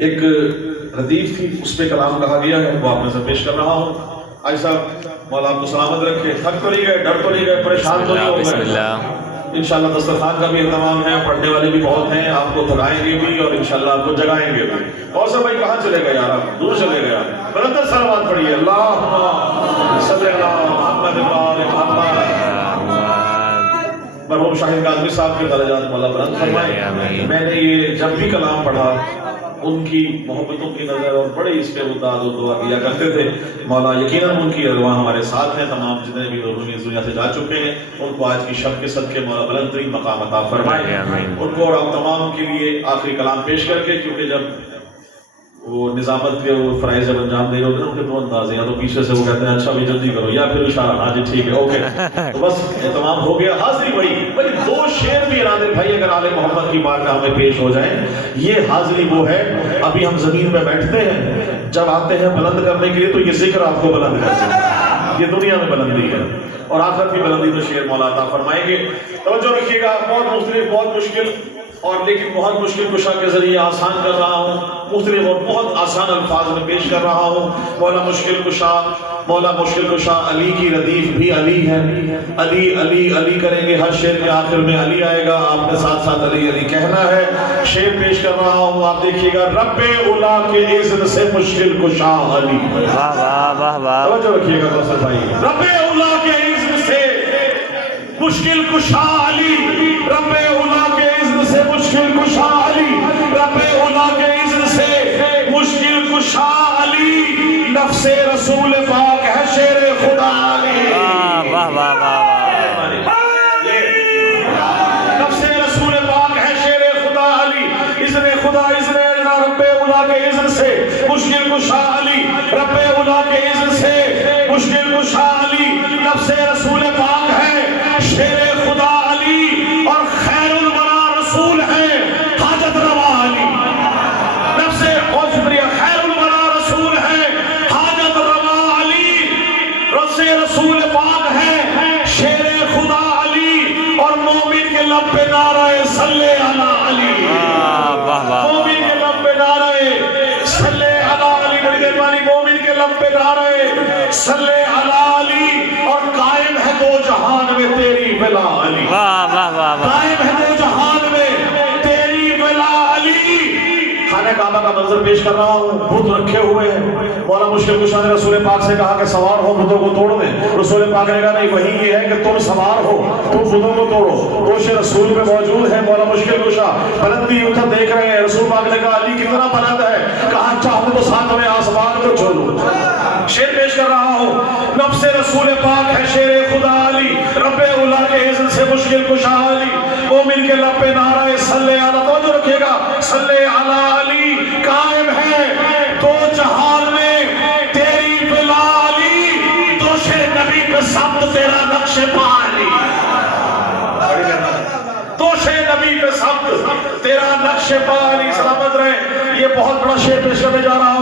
ایک ردیف تھی، اس پہ کلام کہا گیا ہے، وہ آپ میں سے پیش کر رہا ہوں۔ آج صاحب مولا آپ کو سلامت رکھے، تھک تو نہیں گئے، ڈر تو نہیں گئے، پریشان تو نہیں ہو بسم گئے؟ اللہ۔ انشاءاللہ دسترخوان کا بھی اہتمام ہے، پڑھنے والے بھی بہت ہیں، آپ کو تھکائیں گے بھی اور انشاءاللہ آپ کو جگائیں گے بھی۔ اور سب بھائی کہاں چلے گئے یار، آپ دور چلے گئے؟ بلندر صلوات پڑھیے، اللہم صلی اللہ محمد محمد۔ مرحوم شاہد کاظمی صاحب کے درجات مولا بلند فرمائے۔ میں نے یہ جب بھی کلام پڑھا ان کی محبتوں کی نظر اور بڑے اس پہ اتاد و دعا کیا کرتے تھے۔ مولا یقیناً ان کی ارواح ہمارے ساتھ ہیں، تمام جتنے بھی لوگ اس دنیا سے جا چکے ہیں ان کو آج کی شب کے صدقے مولا بلند ترین مقام عطا فرمائے ان کو، اور آپ تمام کے لیے آخری کلام پیش کر کے، کیونکہ جب وہ نظامت کے وہ فرائض جب انجام دے رہے ہوتے ہیں ان کے دو انداز ہیں، یا تو پیچھے سے وہ کہتے ہیں اچھا بھی جلدی کرو، یا پھر اشارہ ہاں جی ٹھیک ہے اوکے، تو بس اہتمام ہو گیا۔ حاضری بھائی دو شعر بھی ارادے بھائی اگر آل محمد کی بارگاہ میں پیش ہو جائیں، یہ حاضری وہ ہے۔ ابھی ہم زمین میں بیٹھتے ہیں، جب آتے ہیں بلند کرنے کے لیے تو یہ ذکر آپ کو بلند کرتا ہے، یہ دنیا میں بلندی ہے اور آخرت کی بلندی میں شعر مولا عطا فرمائیں گے۔ توجہ رکھیے گا، بہت مختلف، بہت مشکل اور لیکن بہت مشکل کشا کے ذریعے آسان کر رہا ہوں، مختلف اور بہت آسان الفاظ میں پیش کر رہا ہوں۔ مولا مشکل کشا علی کی ردیف بھی علی ہے، علی علی علی کریں گے، ہر شعر کے آخر میں علی آئے گا، آپ نے ساتھ ساتھ علی علی کہنا ہے۔ شعر پیش کر رہا ہوں، آپ دیکھیے گا، رب اولا کے اذن سے مشکل کشا علی۔ واہ واہ واہ واہ، توجہ رکھیے گا دوستو بھائی، رب اولا کے اذن سے مشکل کشا علی، رب اولا کے اذن سے مشکل کشا علی، رب اولا کے اذن سے مشکل کشا علی، نفس رسول پاک ہے شیر خدا علی۔ واہ واہ واہ، نفس رسول پاک ہے شیر خدا علی، اذن خدا اذن رب اولا کے اذن سے مشکل کشا علی، رب اولا کے اذن سے مشکل کشا علی، نفس رسول پاک ہے شیر خدا علی، اور خیر الورا رسول ہے حاجت روا علی۔ نفس اور شکریہ، خیر الورا رسول ہے حاجت روا علی، رس رسول پاک ہے شیر خدا علی، اور مومن کے لب پہ نعرہ صلی علی علی، مومن کے لب پہ نعرہ صلی علی علی، بڑی مہربانی، مومن کے لب پہ نعرہ صلی علی علی، اور قائم ہے دو جہان میں تیری ولا علی، قائم ہے دو جہان میں تیری ولا علی۔ خانہ کعبہ کا منظر پیش کر رہا ہوں، بت رکھے ہوئے ہیں، مولا مشکل کشا نے رسول پاک سے کہا کہ سوار ہو بتوں کو توڑ دیں، رسول پاک نے کہا نہیں، وہی یہ ہے کہ تم سوار ہو، تم بتوں کو توڑو، روش رسول میں موجود ہے مولا مشکل کشا، بلندی اتر دیکھ رہے ہیں، رسول پاک نے کہا علی کتنا بلند ہے، کہا چاہوں تو ساتھ میں آسمان کو چھوڑوں۔ شعر پیش کر رہا ہوں، نفس رسول پاک ہے شیر خدا علی، رب اولا کے اذن سے مشکل کشا علی، مومن کے لب پہ نعرہ صلی علی، توجہ رکھیے گا، صلی علی علی، قائم ہے دو جہان میں تیری ولا علی، دوش نبی پہ ثبت تیرا نقش پا علی، دوش نبی پہ ثبت تیرا نقش پا علی۔ سلامت رہے، یہ بہت بڑا شعر پیش کرنے جا رہا